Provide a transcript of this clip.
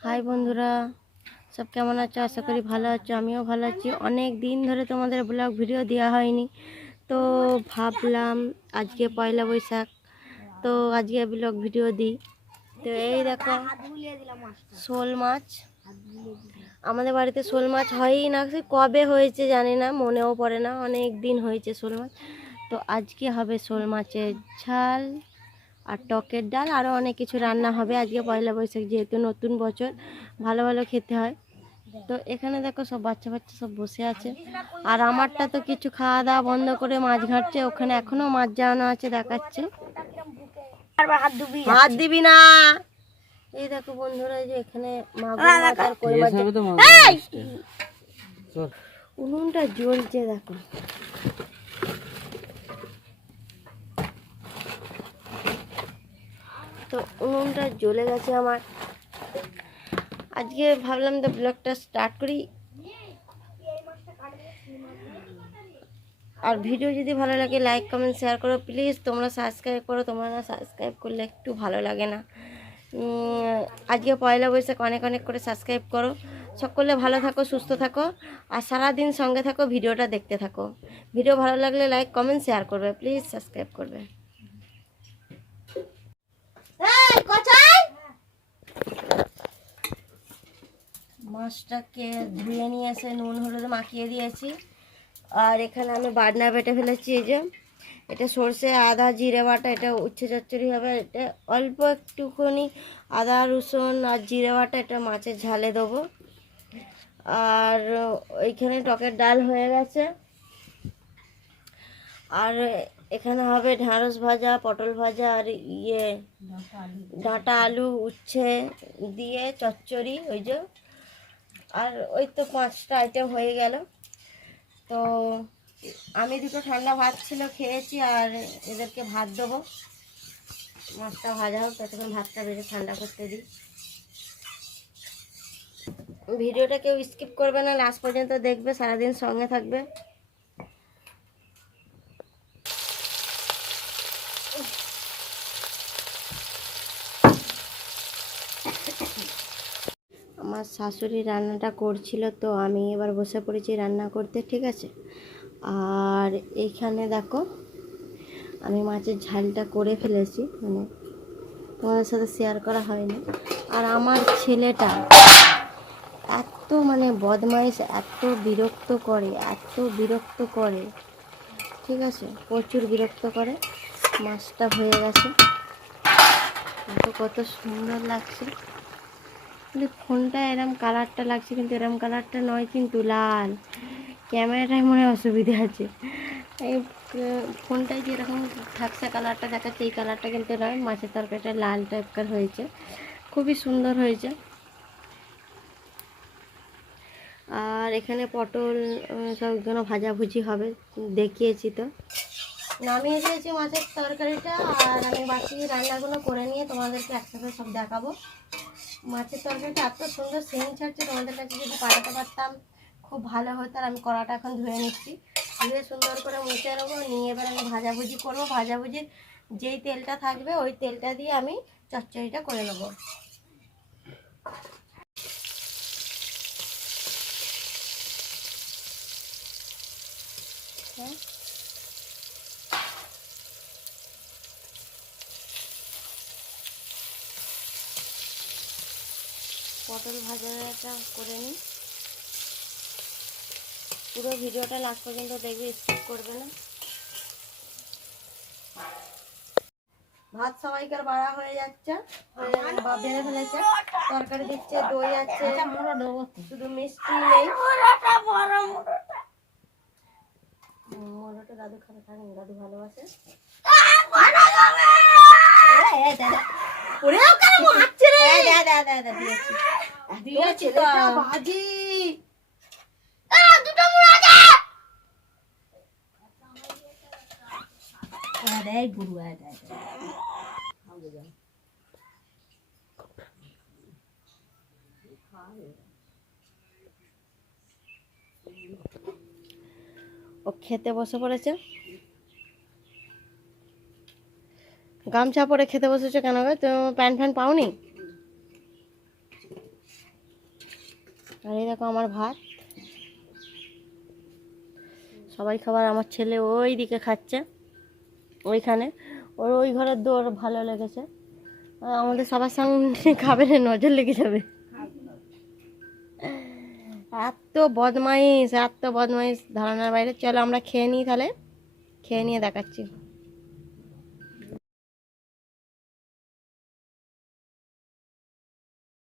High বন্ধুরা সব কেমন আছো? আশা করি ভালো আছো আমিও ভালো আছি। অনেক দিন ধরে তোমাদের ব্লগ ভিডিও দেওয়া হয়নি। তো ভাবলাম আজকে পয়লা বৈশাখ তো আজকে ব্লগ ভিডিও দিই। তো এই দেখো শোল মাছ। আমাদের বাড়িতে শোল মাছ হয়ই না কবে হয়েছে জানি না মনেও পড়ে না অনেক দিন হয়েছে শোল মাছ। তো আজকে হবে শোল মাছের ঝাল। আর টকের ডাল আরও অনেক কিছু রান্না হবে। আজকে পয়লা বৈশাখ যেহেতু নতুন বছর ভালো ভালো খেতে হয়। তো এখানে দেখো সব বাচ্চা বাচ্চা সব বসে আছে। আর আমারটা তো কিছু খাওয়া দাওয়া বন্ধ করে মাছ ঘাটছে। ওখানে এখনও মাছ জানানো আছে দেখাচ্ছে। হাত দিবি না! এই দেখো বন্ধুরা যে এখানে উনুনটা জ্বলছে দেখো। উনুনটা জ্বলে গেছে আমার। আজকে ভাবলাম তো ব্লগটা স্টার্ট করি। আর ভিডিও যদি ভালো লাগে লাইক কমেন্ট শেয়ার করো। প্লিজ তোমরা সাবস্ক্রাইব করো, তোমরা না সাবস্ক্রাইব করলে একটু ভালো লাগে না। আজকে পয়লা বৈশাখ, অনেক অনেক করে সাবস্ক্রাইব করো। সকলে ভালো থাকো, সুস্থ থাকো। আর সারাদিন সঙ্গে থাকো, ভিডিওটা দেখতে থাকো। ভিডিও ভালো লাগলে লাইক কমেন্ট শেয়ার করবে। প্লিজ সাবস্ক্রাইব করবে। মাছটাকে ধুয়ে নিয়ে এসে নুন হলুদ মাখিয়ে দিয়েছি। আর এখানে আমি বাটনা বেটে ফেলেছি এই যে। এটা সর্ষে আদা জিরে বাটা এটা উচ্ছে চচ্চড়ি হবে। এটা অল্প একটুখানি আদা রসুন আর জিরে বাটা এটা মাছের ঝালে দেবো। আর ওইখানে টকের ডাল হয়ে গেছে। আর এখানে হবে ঢ্যাঁড়স ভাজা পটল ভাজা আর ইয়ে ডাঁটা আলু উচ্ছে দিয়ে চচ্চড়ি ওই যে। আর ওই তো পাঁচটা আইটেম হয়ে গেল। তো আমি দুটো ঠান্ডা ভাত ছিল খেয়েছি আর এদেরকে ভাত দেবো। মাছটা ভাজা হোক, ততক্ষণ ভাতটা বেড়ে ঠান্ডা করতে দিই। ভিডিওটা কেউ স্কিপ করবে না লাস্ট পর্যন্ত দেখবে, সারাদিন সঙ্গে থাকবে। আমার শাশুড়ি রান্নাটা করছিল, তো আমি এবার বসে পড়েছি রান্না করতে, ঠিক আছে? আর এইখানে দেখো, আমি মাছের ঝালটা করে ফেলেছি মানে তোমাদের সাথে শেয়ার করা হয়নি। আর আমার ছেলেটা এত মানে বদমাইশ, এত বিরক্ত করে, এত বিরক্ত করে, ঠিক আছে? প্রচুর বিরক্ত করে, মাছটা হয়ে গেছে। কত সুন্দর লাগছে। কিন্তু ফোনটা এরম কালারটা লাগছে কিন্তু এরম কালারটা নয় কিন্তু লাল। ক্যামেরাটায় মনে হয় অসুবিধা আছে। এই ফোনটায় যেরকম থাকছে কালারটা দেখাচ্ছে এই কালারটা কিন্তু নয় মাছের তরকারিটা লাল টাইপকার হয়েছে। খুবই সুন্দর হয়েছে। আর এখানে পটল আহ, সবগুলো ভাজাভুজি হবে দেখিয়েছি তো। নামিয়ে দিয়েছি মাছের তরকারিটা আর আমি বাকি রান্নাগুলো করে নিয়ে তোমাদেরকে একসাথে সব দেখাবো। মাছের তরকারিটা এত সুন্দর সেন্ট ছাড়ছে তোমাদের কাছে যদি পাঠাতে পারতাম, খুব ভালো হতো। আর আমি কড়াটা এখন ধুয়ে নিচ্ছি। ধুয়ে সুন্দর করে মুছে নেব। নিয়ে এবার আমি ভাজাভুজি করব। ভাজাভুজির যেই তেলটা থাকবে, ওই তেলটা দিয়ে আমি চচ্চড়িটা করে নেব। হ্যাঁ? পটল ভাজাটা করে নিই। পুরো ভিডিওটা লাস্ট পর্যন্ত দেখবে স্কিপ করবে না। ভাত সবাইকার বাড়া হয়ে যাচ্ছে বা বেড়ে ফেলেছে। তরকারি দিচ্ছে দই আছে শুধু মিষ্টি নেই। মোড়োটা দাদু খাবে থাকেন দাদু ভালোবাসে। ওরেও কেন মারছে ও খেতে বসে পড়েছে। গামছা পরে খেতে বসেছো কেন গো? তুমি প্যান্ট ফ্যান পাওনি? আর এই দেখো আমার ভাত। সবাই খাবার আমার ছেলে ওই দিকে খাচ্ছে, ওইখানে। ওর ওই ঘরের দৌড় ভালো লেগেছে। আমাদের সবার সঙ্গে খাবে না নজর লেগে যাবে। এত বদমাইশ এত বদমাইশ। ধারণার বাইরে। চলো আমরা খেয়ে নিই তাহলে। খেয়ে নিয়ে দেখাচ্ছি।